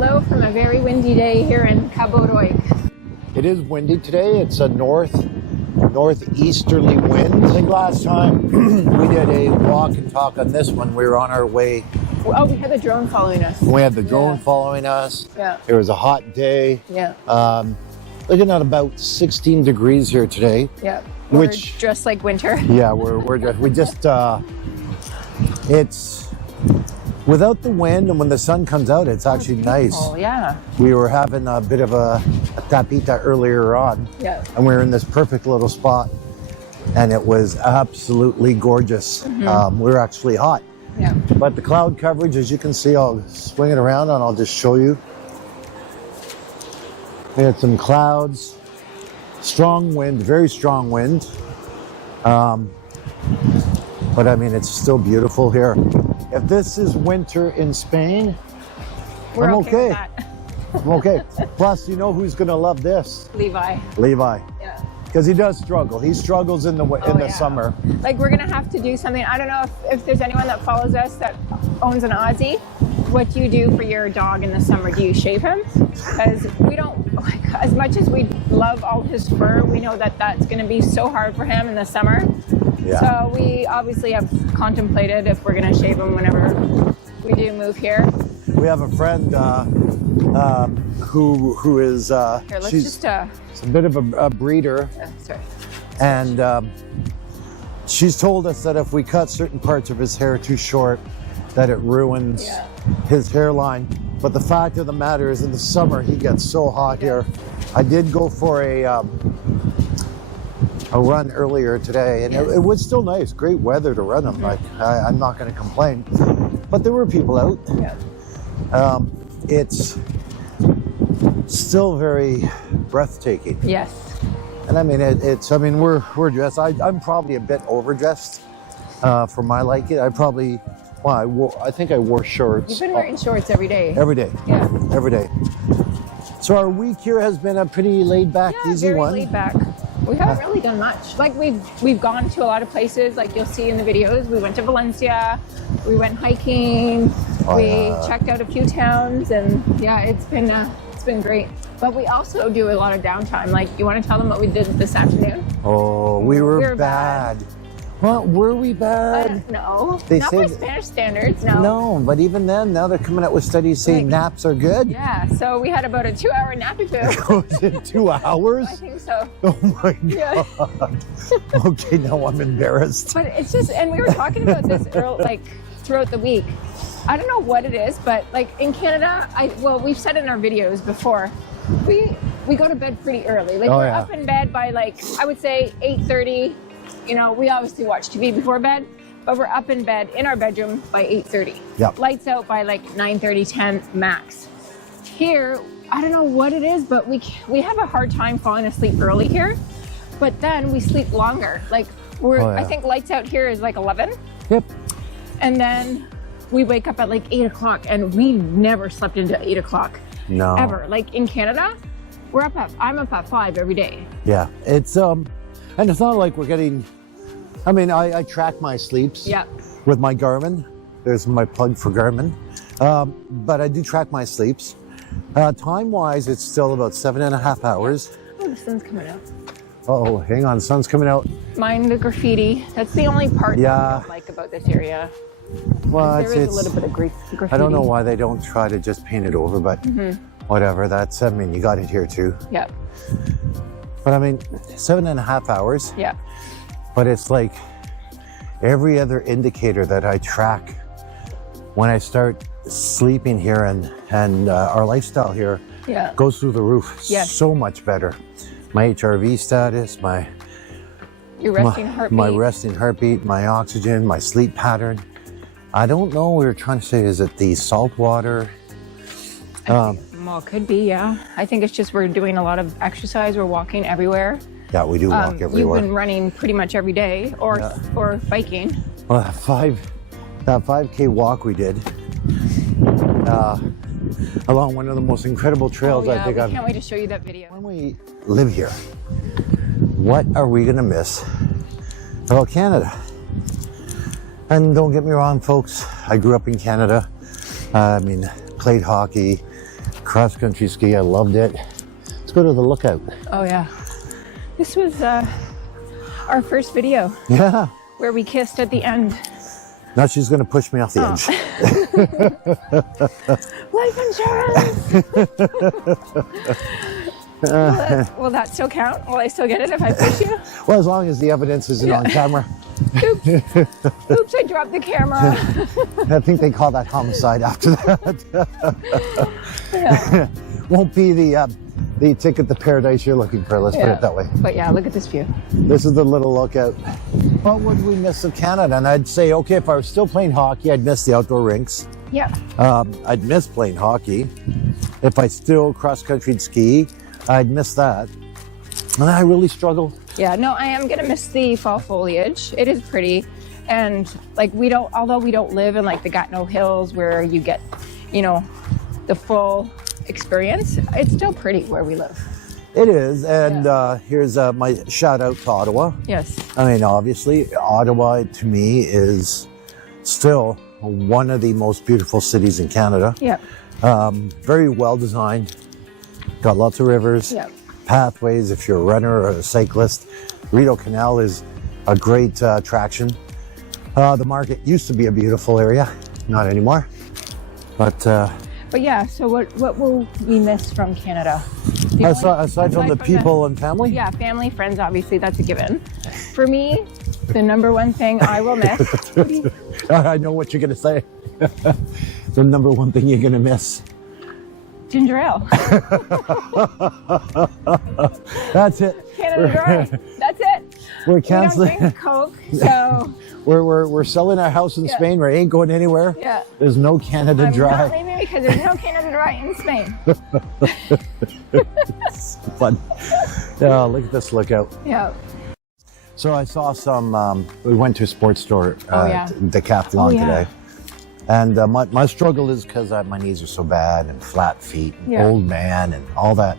Hello from a very windy day here in Cabo Roig. It is windy today. It's a northeasterly wind. I think last time we did a walk and talk on this one, we were on our way. Oh, we had the drone following us. We had the drone following us. Yeah. It was a hot day. Yeah. Looking at about 16 degrees here today. Yeah. We're dressed like winter. Yeah, it's without the wind and when the sun comes out, it's actually nice. Oh, yeah. We were having a bit of a tapita earlier on. Yeah. And we were in this perfect little spot and it was absolutely gorgeous. We were actually hot. Yeah. But the cloud coverage, as you can see, I'll swing it around and I'll just show you. We had some clouds, strong wind, very strong wind. But I mean, it's still beautiful here. If this is winter in Spain, I'm okay. With that. I'm okay. Plus, you know who's gonna love this? Levi. Levi. Yeah. Because he does struggle. He struggles in the summer. Like, we're gonna have to do something. I don't know if there's anyone that follows us that owns an Aussie. What do you do for your dog in the summer? Do you shave him? Because we don't, like, as much as we love all his fur, we know that that's gonna be so hard for him in the summer. Yeah. So we obviously have contemplated if we're gonna shave him whenever we do move here. We have a friend who is Here, let's she's just a bit of a breeder, sorry. and she's told us that if we cut certain parts of his hair too short, that it ruins his hairline. But the fact of the matter is, in the summer he gets so hot here. I did go for a run earlier today, and it was still nice, great weather to run them. Like, I'm not going to complain, but there were people out. Yeah. It's still very breathtaking. Yes. And I mean, we're dressed. I'm probably a bit overdressed for my liking. I think I wore shorts. You've been wearing shorts every day. Every day. Yeah. Every day. So our week here has been a pretty laid back, easy one. Laid back. We haven't really done much. Like, we've gone to a lot of places, like you'll see in the videos. We went to Valencia, we went hiking, we checked out a few towns, and yeah, it's been great. But we also do a lot of downtime. Like, you want to tell them what we did this afternoon? Oh, we were bad. What, were we bad? No, they not by Spanish standards, no. No, but even then, now they're coming out with studies saying naps are good. Yeah, so we had about a 2-hour nappy poo. Was it 2 hours? I think so. Oh my God. Okay, now I'm embarrassed. But it's just, and we were talking about this throughout the week. I don't know what it is, but like in Canada, we've said in our videos before, we go to bed pretty early. Like, we're up in bed by, like, I would say 8:30. You know, we obviously watch TV before bed, but we're up in bed in our bedroom by 8:30. Yep. Lights out by like 9:30, 10 max. Here, I don't know what it is, but we have a hard time falling asleep early here, but then we sleep longer. Like, I think lights out here is like 11. Yep. And then we wake up at like 8 o'clock, and we never slept into 8 o'clock. No. Ever. Like in Canada, I'm up at 5 every day. Yeah. It's and it's not like we're getting, I mean, I track my sleeps with my Garmin. There's my plug for Garmin. But I do track my sleeps. Time-wise, it's still about 7.5 hours. Oh, the sun's coming out. Oh, hang on, the sun's coming out. Mind the graffiti. That's the only part that I don't like about this area. Well, there is a little bit of graffiti. I don't know why they don't try to just paint it over, but whatever. That's, I mean, you got it here too. Yeah. But I mean, 7.5 hours. Yeah. But it's like every other indicator that I track when I start sleeping here and our lifestyle here goes through the roof. Yes. So much better. My HRV status, your resting heartbeat. My resting heartbeat, my oxygen, my sleep pattern. I don't know. We were trying to say, is it the salt water? Well, it could be, yeah. I think it's just we're doing a lot of exercise. We're walking everywhere. Yeah, we do walk everywhere. You've been running pretty much every day, or biking. Well, that 5K walk we did along one of the most incredible trails I think I've... can't wait to show you that video. When we live here, what are we going to miss about Canada? And don't get me wrong, folks, I grew up in Canada. I mean, played hockey, Cross country ski, I loved it. Let's go to the lookout. Oh yeah. This was our first video. Yeah. Where we kissed at the end. Now she's going to push me off the edge. Life insurance! Will that still count? Will I still get it if I push you? Well, as long as the evidence isn't on camera. Oops. Oops, I dropped the camera. I think they call that homicide after that. Yeah. Won't be the ticket to paradise you're looking for, let's put it that way. But yeah, look at this view. This is the little lookout. What would we miss of Canada? And I'd say, okay, if I was still playing hockey, I'd miss the outdoor rinks. Yeah. I'd miss playing hockey. If I still cross-country ski, I'd miss that. And I really struggled. Yeah, no, I am gonna miss the fall foliage. It is pretty. And like although we don't live in like the Gatineau Hills where you get, you know, the full experience, it's still pretty where we live. It is, and here's my shout out to Ottawa. Yes. I mean, obviously, Ottawa to me is still one of the most beautiful cities in Canada. Yeah. Very well designed, got lots of rivers, pathways if you're a runner or a cyclist. Rideau Canal is a great attraction. The market used to be a beautiful area, not anymore. But yeah, so what will we miss from Canada? Aside from the people and family? Yeah, family, friends, obviously, that's a given. For me, the number one thing I will miss. I know what you're going to say. The number one thing you're going to miss. Ginger ale. That's it. Canada Dry. That's it. We're canceling. We don't drink Coke, so. We're selling our house in Spain. We ain't going anywhere. Yeah. There's no Canada Dry. I'm not leaving because there's no Canada Dry in Spain. It's fun. Yeah, look at this lookout. Yeah. So I saw some, we went to a sports store, Decathlon today. And my struggle is because my knees are so bad and flat feet and old man and all that.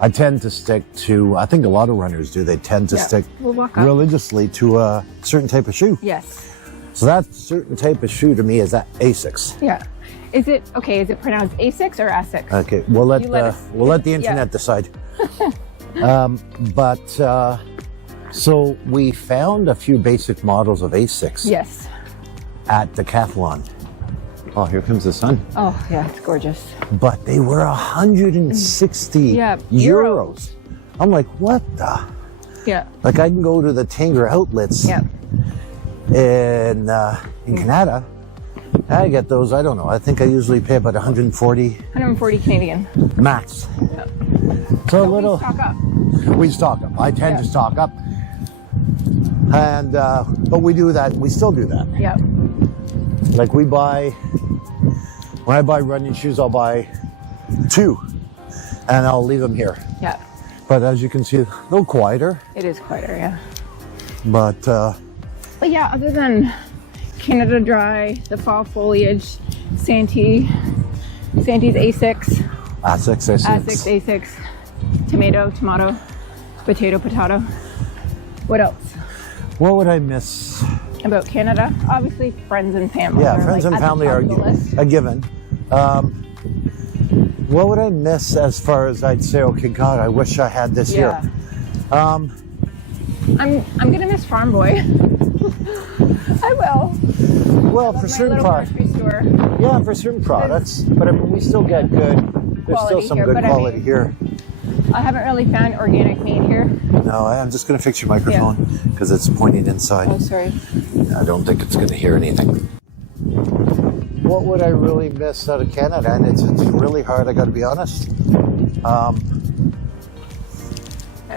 I tend to stick to, I think a lot of runners do, they tend to stick religiously to a certain type of shoe. Yes. So that certain type of shoe to me is that ASICS. Yeah. Is it pronounced ASICS or ASICS? Okay, we'll let the internet decide. So we found a few basic models of ASICS. Yes. At Decathlon. Oh, here comes the sun. Oh, yeah, it's gorgeous. But they were 160 euros. I'm like, what the? Yeah. Like I can go to the Tanger Outlets in Canada. I get those, I don't know. I think I usually pay about 140. 140 Canadian. Max. Yeah. So a little. We stock up. We stock up. I tend to stock up. And, but we do that. We still do that. Yeah. Like when I buy running shoes, I'll buy 2 and I'll leave them here. Yeah. But as you can see, a little quieter. It is quieter, yeah. But yeah, other than Canada Dry, the fall foliage, Santee's ASICS. ASICS. ASICS. Tomato. Potato. What else? What would I miss? About Canada? Obviously, friends and family. Yeah, friends and family are a given. What would I miss as far as I'd say, okay, God, I wish I had this here. I'm gonna miss Farm Boy. I will. Well, for certain products. Yeah, for certain products. But I mean, we still get good. There's still some good quality here. I haven't really found organic meat here. No, I'm just going to fix your microphone because it's pointing inside. Oh, sorry. I don't think it's going to hear anything. What would I really miss out of Canada? And it's really hard, I got to be honest.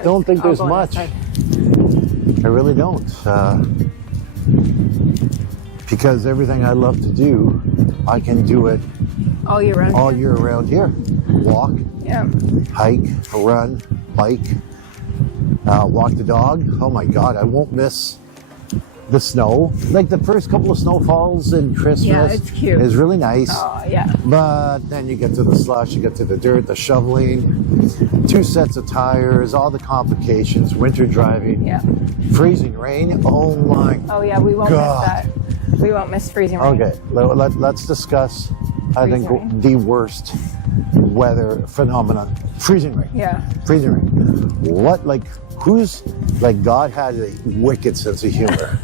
Don't think there's much. I really don't. Because everything I love to do, I can do it all year round. All year around here. Walk, hike, run, bike, walk the dog. Oh my God, I won't miss the snow. Like the first couple of snowfalls in Christmas it's cute. Is really nice. Oh, yeah. But then you get to the slush, you get to the dirt, the shoveling, 2 sets of tires, all the complications, winter driving, freezing rain. Oh my Oh yeah, we won't miss that. We won't miss freezing rain. Okay, let's discuss I think the worst weather phenomenon. Freezing rain. Yeah. Freezing rain. What, like, who's, like, God had a wicked sense of humor.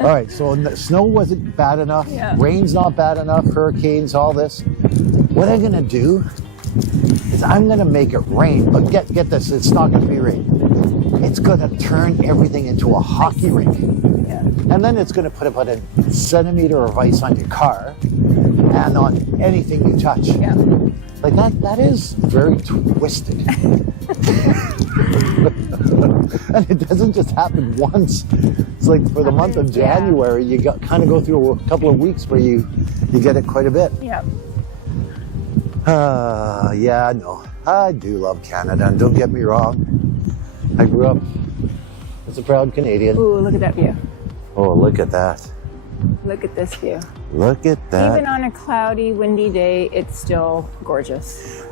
All right, so snow wasn't bad enough. Yeah. Rain's not bad enough. Hurricanes, all this. What I'm going to do is I'm going to make it rain. But get this, it's not going to be rain. It's going to turn everything into a hockey rink. Yeah. And then it's going to put about a centimeter of ice on your car and on anything you touch. Yeah. Like that is very twisted. And it doesn't just happen once. It's like for the month of January, you kind of go through a couple of weeks where you get it quite a bit. Yeah. Yeah, no, I do love Canada, and don't get me wrong. I grew up as a proud Canadian. Ooh, look at that view. Oh, look at that. Look at this view. Look at that. Even on a cloudy, windy day, it's still gorgeous.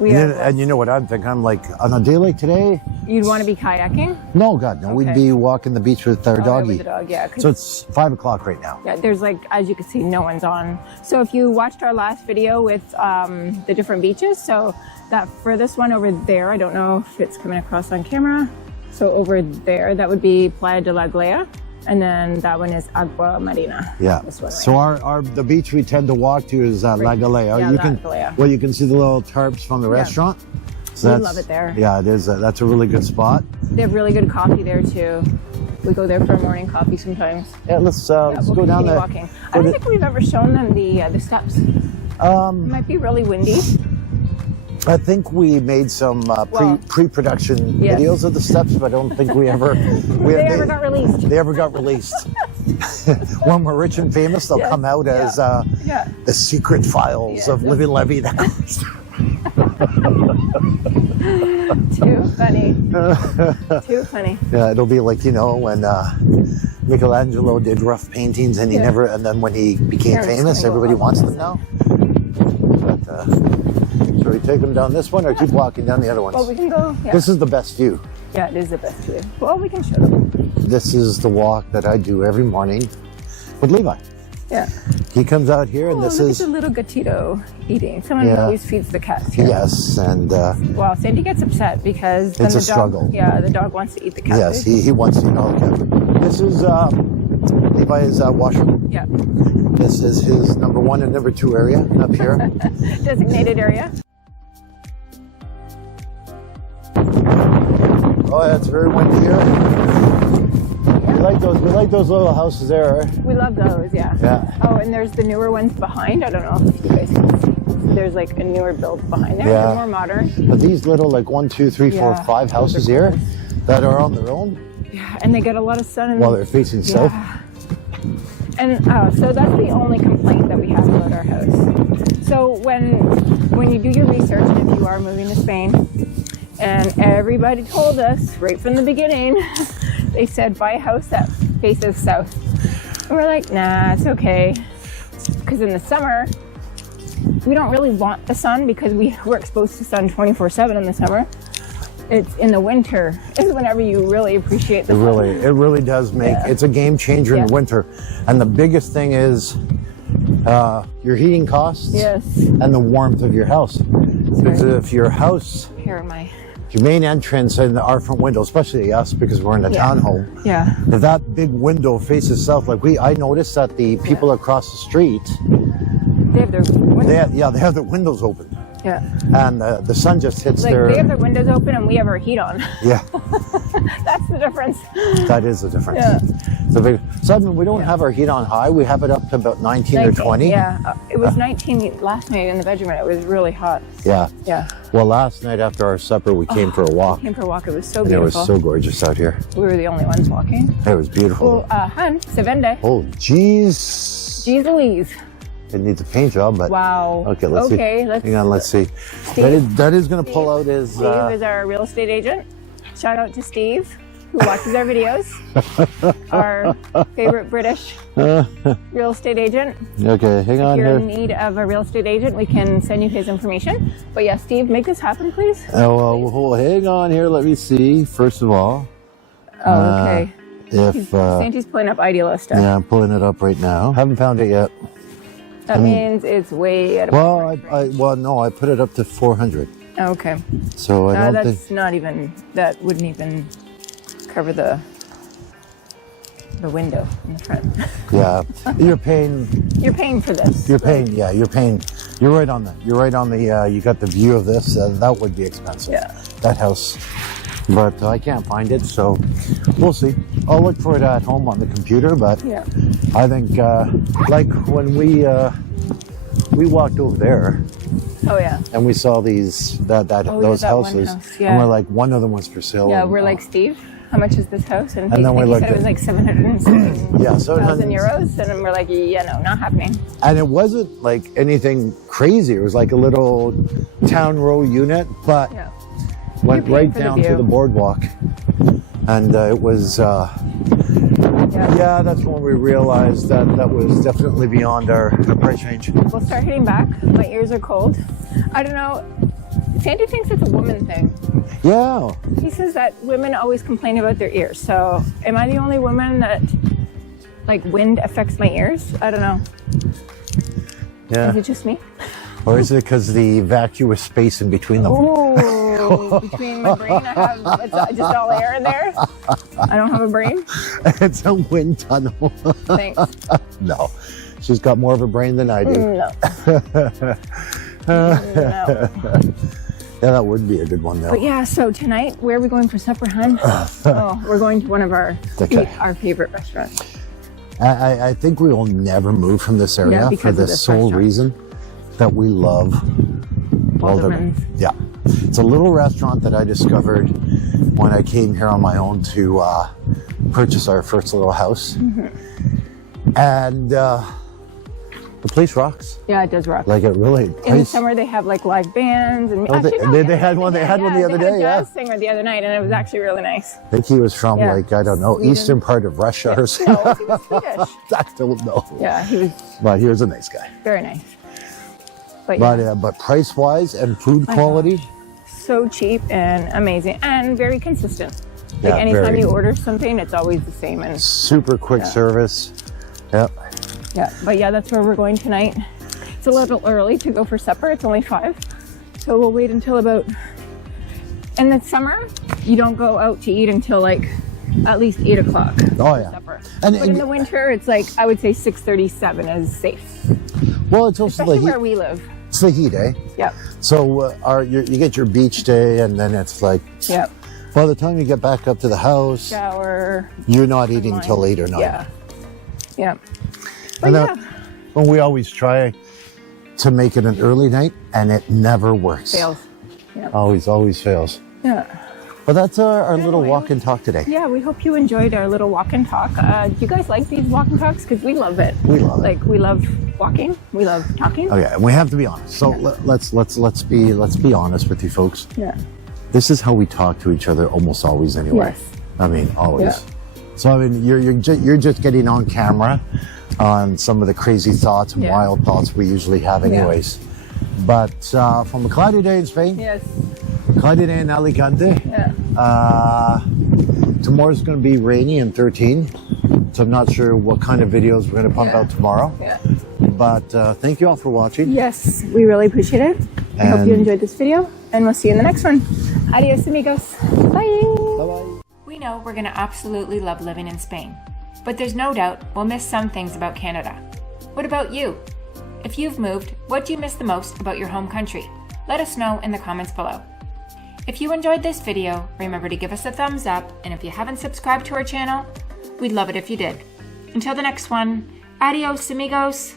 And you know what I'm thinking? I'm like, on a day like today... You'd want to be kayaking? No, God, no. Okay. We'd be walking the beach with our doggy. With the dog, yeah. So it's 5 o'clock right now. Yeah, there's like, as you can see, no one's on. So if you watched our last video with the different beaches, so that furthest one over there, I don't know if it's coming across on camera. So over there, that would be Playa de la Glea. And then that one is Agua Marina. Yeah. This one, right? So the beach we tend to walk to is La Galea. Yeah, you La Galea. Well, you can see the little tarps from the restaurant. So we love it there. Yeah, it is. That's a really good spot. They have really good coffee there too. We go there for morning coffee sometimes. Yeah, let's go down there. Walking. I don't think we've ever shown them the steps. It might be really windy. I think we made some pre-production videos of the steps, but I don't think we ever... They ever got released. They ever got released. When we're rich and famous, they'll come out as the secret files of Living Levy. Too funny. Too funny. Yeah, it'll be like, when Michelangelo did rough paintings and and then when he became famous, everybody wants them now. But, should we take them down this one or keep walking down the other ones? Well, we can go. Yeah. This is the best view. Yeah, it is the best view. Well, we can show them. This is the walk that I do every morning with Levi. Yeah. He comes out here, and this is a little gatito eating. Someone always feeds the cats here. Yes, and well, Sandy gets upset because then it's a struggle. Yeah, the dog wants to eat the cat. Yes, he wants to eat all the cat. This is Levi's washroom. Yeah. This is his number 1 and number 2 area up here. Designated area. Oh, yeah, it's very windy here. We like those little houses there. We love those, yeah. Yeah. Oh, and there's the newer ones behind. I don't know if you guys can see. There's like a newer build behind there. Yeah. They're more modern. But these little 1, 2, 3, 4, 5 houses here that are on their own. Yeah, and they get a lot of sun. While they're facing south. And so that's the only complaint that we have about our house. So when you do your research, and if you are moving to Spain, and everybody told us right from the beginning, they said buy a house that faces south. And we're like, nah, it's okay. Because in the summer, we don't really want the sun because we're exposed to sun 24/7 in the summer. It's in the winter is whenever you really appreciate the sun. It really does make, it's a game changer in winter. And the biggest thing is your heating costs and the warmth of your house. Because if your house, your main entrance and our front window, especially us because we're in a townhome, if that big window faces south, I noticed that the people across the street, they have their windows. They have their windows open. Yeah. And the sun just hits their... They have their windows open and we have our heat on. Yeah. That's the difference. That is the difference. Yeah. So we don't have our heat on high. We have it up to about 19 or 20. Yeah. It was 19 last night in the bedroom and it was really hot. Yeah. Yeah. Well, last night after our supper, we came for a walk. We came for a walk. It was so beautiful. It was so gorgeous out here. We were the only ones walking. It was beautiful. Well, hun, se vende. Oh, jeez. Jeez Louise. It needs a paint job, but... Wow. Okay, let's see. Hang on, let's see. That is going to pull out his... Steve is our real estate agent. Shout out to Steve, who watches our videos. Our favorite British real estate agent. Okay, hang on here. If you're here. in need of a real estate agent, we can send you his information. But yeah, Steve, make this happen, please. Oh, well, hang on here. Let me see, first of all. Oh, okay. If Sandy's pulling up Idealista. Yeah, I'm pulling it up right now. Haven't found it yet. That means it's way out of my price range. Well, no, I put it up to 400. Okay. So I don't that's think... not even, that wouldn't even cover the window in the front. Yeah, you're paying for this. You're paying you're right on the you got the view of this. That would be expensive. Yeah. That house. But I can't find it, so we'll see. I'll look for it at home on the computer, but yeah. I think like when we walked over there. Oh yeah. And we saw those houses, house, yeah. and we're like, one of them was for sale. Yeah, we're like, Steve, how much is this house? And then we looked said it was like 700,000 euros, and we're like, yeah, no, not happening. And it wasn't like anything crazy. It was like a little town row unit, but went right down to the boardwalk, and it was. Yeah, that's when we realized that was definitely beyond our price range. We'll start hitting back. My ears are cold. I don't know. Sandy thinks it's a woman thing. Yeah. He says that women always complain about their ears. So am I the only woman that, like, wind affects my ears? I don't know. Yeah. Is it just me? Or is it because the vacuous space in between them? Oh, between my brain, it's just all air in there. I don't have a brain. It's a wind tunnel. Thanks. No, she's got more of a brain than I do. No. No. Yeah, that would be a good one, though. But yeah, so tonight, where are we going for supper, hon? We're going to one of our favorite restaurants. I think we will never move from this area for the sole reason that we love Alderman's. Yeah. It's a little restaurant that I discovered when I came here on my own to purchase our first little house. Mm-hmm. And the place rocks. Yeah, it does rock. Like it really. In the summer, they have like live bands, and they had one. They had one the other day. They had a jazz singer the other night, and it was actually really nice. I think he was from like I don't know, eastern part of Russia or something. No, he was Swedish. I don't know. Yeah, he was. But he was a nice guy. Very nice. But price wise and food quality, so cheap and amazing and very consistent. Like anytime you order something, it's always the same and super quick service. Yep. Yeah, but yeah, that's where we're going tonight. It's a little early to go for supper. It's only 5, so we'll wait until about. In the summer, you don't go out to eat until like at least 8 o'clock. Oh yeah. Supper. But in the winter, it's like I would say 6:37 is safe. Well, it's also especially where we live. It's the heat, eh? Yeah. So you get your beach day, and then it's like. Yep. By the time you get back up to the house, shower. You're not eating till 8 or 9. Yeah. Yeah. And well, we always try to make it an early night, and it never works. Fails. Yeah. Always fails. Yeah. But that's our little walk and talk today. Yeah, we hope you enjoyed our little walk and talk. Do you guys like these walk and talks? Because we love it. We love it. Like we love walking. We love talking. Oh yeah, and we have to be honest. So let's be honest with you folks. Yeah. This is how we talk to each other almost always anyway. Yes. I mean, always. Yeah. So I mean, you're just getting on camera on some of the crazy thoughts and wild thoughts we usually have anyways. Yeah. But from a cloudy day in Spain. Yes. Cloudy day in Alicante. Yeah. Tomorrow's going to be rainy and 13. So I'm not sure what kind of videos we're going to pump out tomorrow. Yeah. But thank you all for watching. Yes, we really appreciate it. I hope you enjoyed this video, and we'll see you in the next one. Adios, amigos. Bye. Bye-bye. We know we're going to absolutely love living in Spain, but there's no doubt we'll miss some things about Canada. What about you? If you've moved, what do you miss the most about your home country? Let us know in the comments below. If you enjoyed this video, remember to give us a thumbs up, and if you haven't subscribed to our channel, we'd love it if you did. Until the next one, adios amigos!